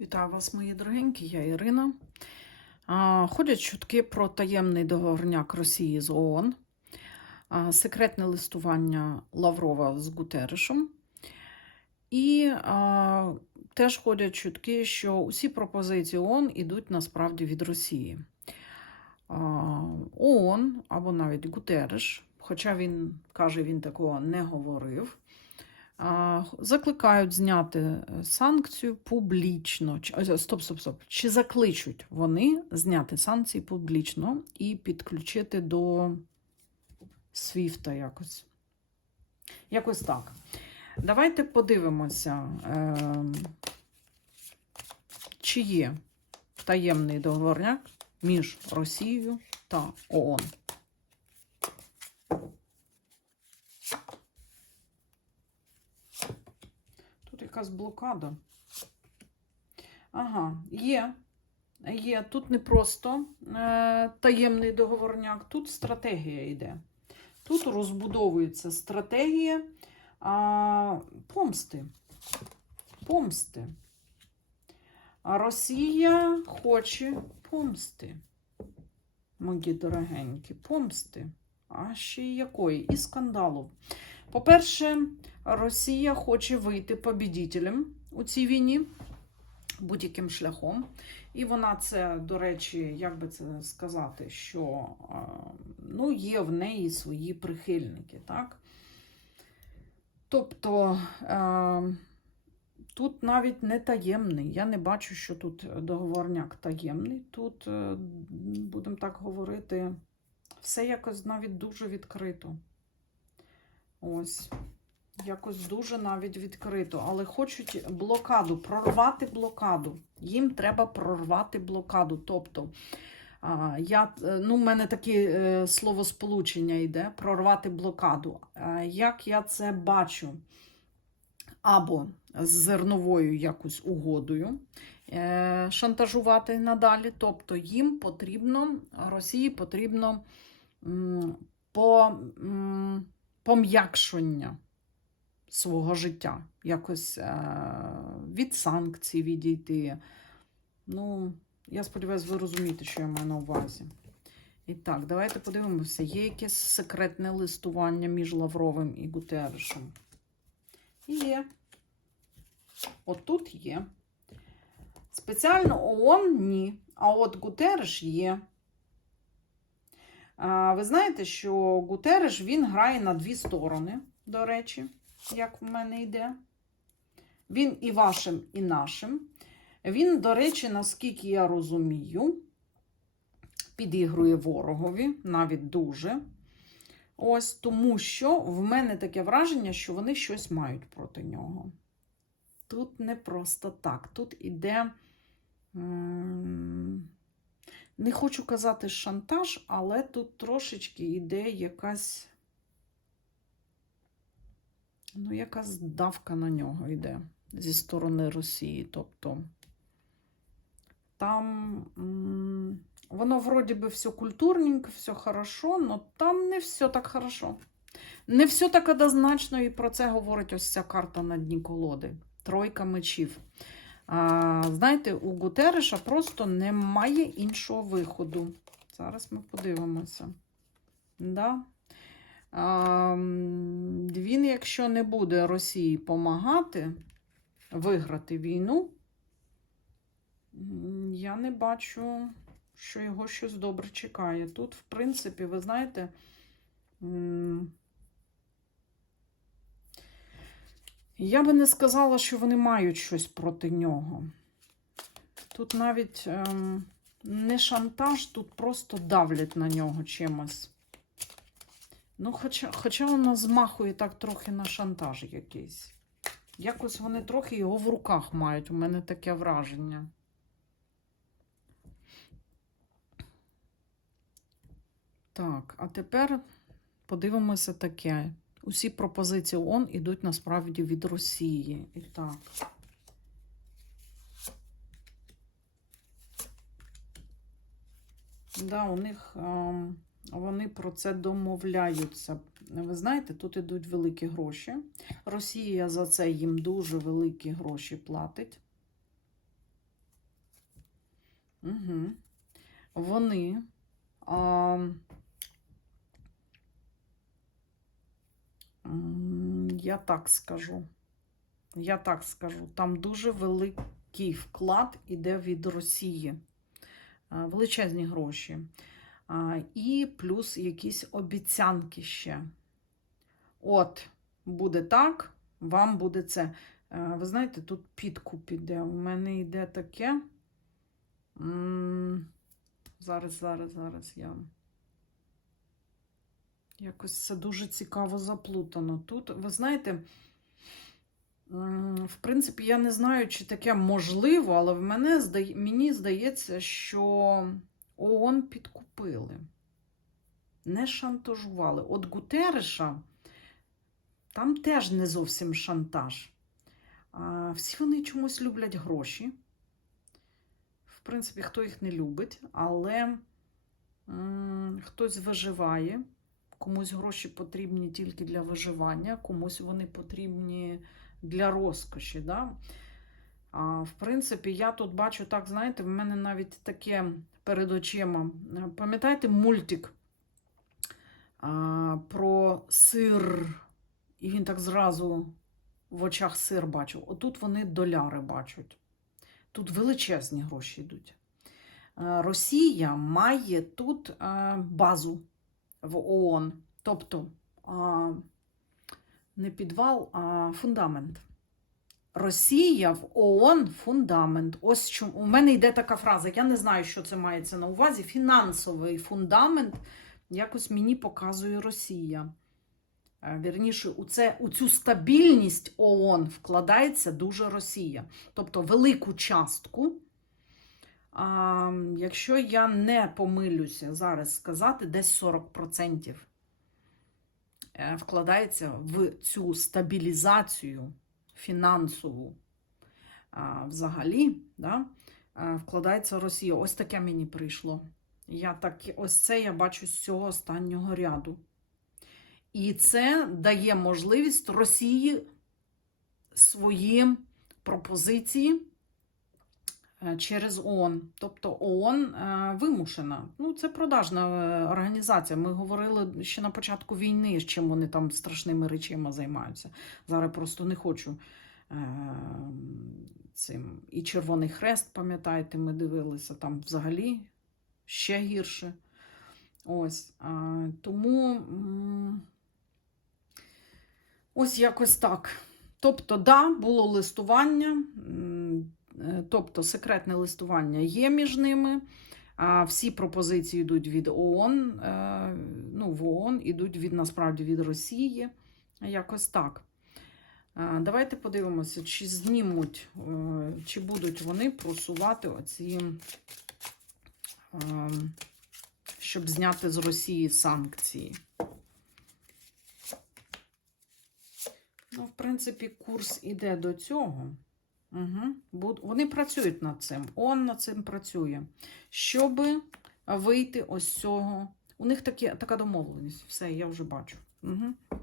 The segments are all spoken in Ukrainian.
Вітаю вас, мої дорогенькі, я Ірина. Ходять чутки про таємний договорняк Росії з ООН, секретне листування Лаврова з Гутерешем. І теж ходять чутки, що усі пропозиції ООН ідуть насправді від Росії. ООН або навіть Гутереш, хоча він каже, він такого не говорив. Закликають зняти е, санкцію публічно. Стоп, стоп, стоп. Чи закличуть вони зняти санкції публічно і підключити до Свіфта якось? Якось так. Давайте подивимося, е, чи є таємний договорняк між Росією та ООН. Тут якась блокада. Ага, є. Є. Тут не просто е, таємний договорняк, тут стратегія йде. Тут розбудовується стратегія а, помсти. Помсти. А Росія хоче помсти. Мої дорогенькі, помсти. А ще й якої? І скандалу. По-перше, Росія хоче вийти побідітелем у цій війні будь-яким шляхом. І вона це, до речі, як би це сказати, що е, ну, є в неї свої прихильники. Так? Тобто е, тут навіть не таємний. Я не бачу, що тут договорняк таємний. Тут, е, будемо так говорити, все якось навіть дуже відкрито. Ось. Якось дуже навіть відкрито, але хочуть блокаду, прорвати блокаду. Їм треба прорвати блокаду. Тобто, я, е, ну, в мене таке словосполучення йде: прорвати блокаду. Як я це бачу? Або з зерновою якось угодою е, шантажувати надалі. Тобто їм потрібно, Росії потрібно по, пом'якшення свого життя, якось е, від санкцій відійти. Ну, я сподіваюся, ви розумієте, що я маю на увазі. І так, давайте подивимося, є якесь секретне листування між Лавровим і Гутерешем. Є. От тут є. Спеціально ООН ні. А от Гутереш є. А, Ви знаєте, що Гутереш він грає на дві сторони, до речі, як в мене йде. Він і вашим, і нашим. Він, до речі, наскільки я розумію, підігрує ворогові, навіть дуже. Ось тому що в мене таке враження, що вони щось мають проти нього. Тут не просто так. Тут іде. Не хочу казати шантаж, але тут трошечки йде якась. Ну, якась давка на нього йде зі сторони Росії. Тобто там воно вроді би все культурненько, все хорошо, але там не все так хорошо. Не все так однозначно, і про це говорить ось ця карта на дні колоди. Тройка мечів. А, знаєте, у Гутереша просто немає іншого виходу. Зараз ми подивимося. Да? А, м, він, якщо не буде Росії допомагати виграти війну, я не бачу, що його щось добре чекає. Тут, в принципі, ви знаєте, я би не сказала, що вони мають щось проти нього. Тут навіть ем, не шантаж, тут просто давлять на нього чимось. Ну, хоча, хоча воно змахує так трохи на шантаж якийсь. Якось вони трохи його в руках мають. У мене таке враження. Так, а тепер подивимося таке. Усі пропозиції ООН ідуть насправді від Росії. І так. Да, у них ем, вони про це домовляються. Ви знаєте, тут ідуть великі гроші. Росія за це їм дуже великі гроші платить. Угу. Вони. А, я так скажу. Я так скажу. Там дуже великий вклад іде від Росії. Величезні гроші. І плюс якісь обіцянки ще. От, буде так, вам буде це. Е, Ви знаєте, тут підкуп іде. У мене йде таке. Зараз, зараз, зараз я. Якось це дуже цікаво заплутано. Тут, ви знаєте, в принципі, я не знаю, чи таке можливо, але в мене мені здається, що ООН підкупили, не шантажували. От Гутереша там теж не зовсім шантаж. А, Всі вони чомусь люблять гроші. В принципі, хто їх не любить, але м, хтось виживає, комусь гроші потрібні тільки для виживання, комусь вони потрібні для розкоші. Да? А, в принципі, я тут бачу так, знаєте, в мене навіть таке перед очима. Е, Пам'ятаєте мультик а, про сир, і він так зразу в очах сир бачив. Отут вони доляри бачать. Тут величезні гроші йдуть. Е, Росія має тут е, базу в ООН. Тобто а, не підвал, а фундамент. Росія в ООН фундамент. Ось чому у мене йде така фраза. Я не знаю, що це мається на увазі. Фінансовий фундамент якось мені показує Росія. Е, Вірніше, у, це, у цю стабільність ООН вкладається дуже Росія. Тобто велику частку, а, якщо я не помилюся зараз сказати, десь 40% е, вкладається в цю стабілізацію фінансову. А, взагалі, да, вкладається Росія. Ось таке мені прийшло. Я так, ось це я бачу з цього останнього ряду. І це дає можливість Росії свої пропозиції через ООН. Тобто ООН е, вимушена. Ну, це продажна е, організація. Ми говорили ще на початку війни, чим вони там страшними речима займаються. Зараз просто не хочу цим. І Червоний Хрест, пам'ятаєте, ми дивилися там взагалі ще гірше. Ось. Тому. Ось якось так. Тобто, да, було листування, е, тобто секретне листування є між ними. А всі пропозиції йдуть від ООН, е, ну, в ООН йдуть від насправді від Росії. Якось так. Е, Давайте подивимося, чи знімуть, е, чи будуть вони просувати оці, е, щоб зняти з Росії санкції. Ну, в принципі, курс іде до цього. Угу. Вони працюють над цим. Он над цим працює. Щоб вийти ось цього. У них такі, така домовленість. Все, я вже бачу. Угу.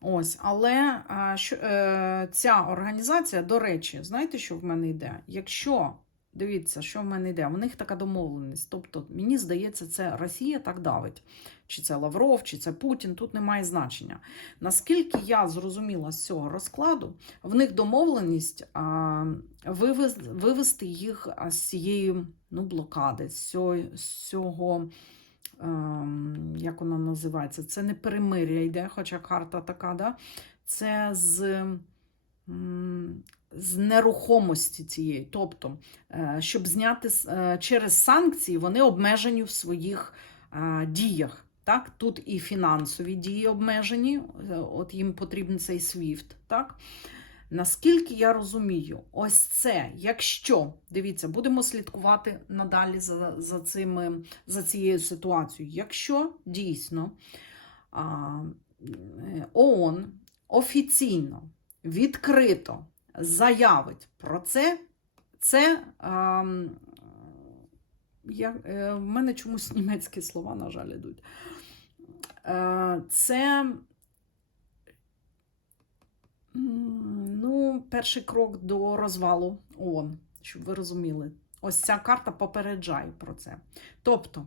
Ось, але а, що, е, ця організація, до речі, знаєте, що в мене йде? Якщо, дивіться, що в мене йде, у них така домовленість. Тобто, мені здається, це Росія так давить. Чи це Лавров, чи це Путін, тут немає значення. Наскільки я зрозуміла з цього розкладу, в них домовленість а, вивез, вивести їх з цієї ну, блокади, з цього, а, як вона називається, це не перемир'я йде, хоча карта така, да? це з. З нерухомості цієї, тобто, е, щоб зняти е, через санкції, вони обмежені в своїх е, діях. Так? Тут і фінансові дії обмежені, от їм потрібен цей SWIFT. Так? Наскільки я розумію, ось це, якщо, дивіться, будемо слідкувати надалі за, за, цими, за цією ситуацією. Якщо дійсно а, ООН офіційно, відкрито заявить про це, це а, я, е, в мене чомусь німецькі слова, на жаль, йдуть. Е, Це ну, перший крок до розвалу ООН, щоб ви розуміли. Ось ця карта попереджає про це. Тобто,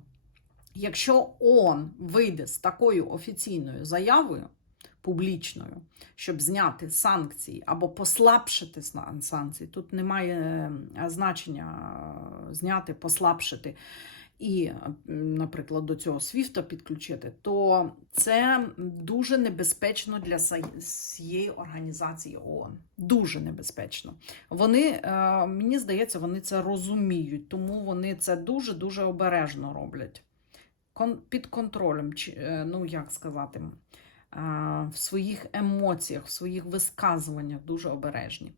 якщо ООН вийде з такою офіційною заявою, публічною, щоб зняти санкції або послабшити сан- санкції, тут немає е, значення е, зняти, послабшити і, наприклад, до цього свіфта підключити, то це дуже небезпечно для всієї організації ООН. Дуже небезпечно. Вони, е, мені здається, вони це розуміють, тому вони це дуже дуже обережно роблять. Під контролем, чи, ну як сказати, в своїх емоціях, в своїх висказуваннях дуже обережні.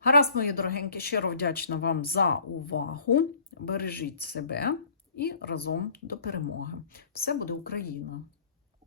Гаразд, мої дорогенькі, щиро вдячна вам за увагу. Бережіть себе і разом до перемоги. Все буде Україна!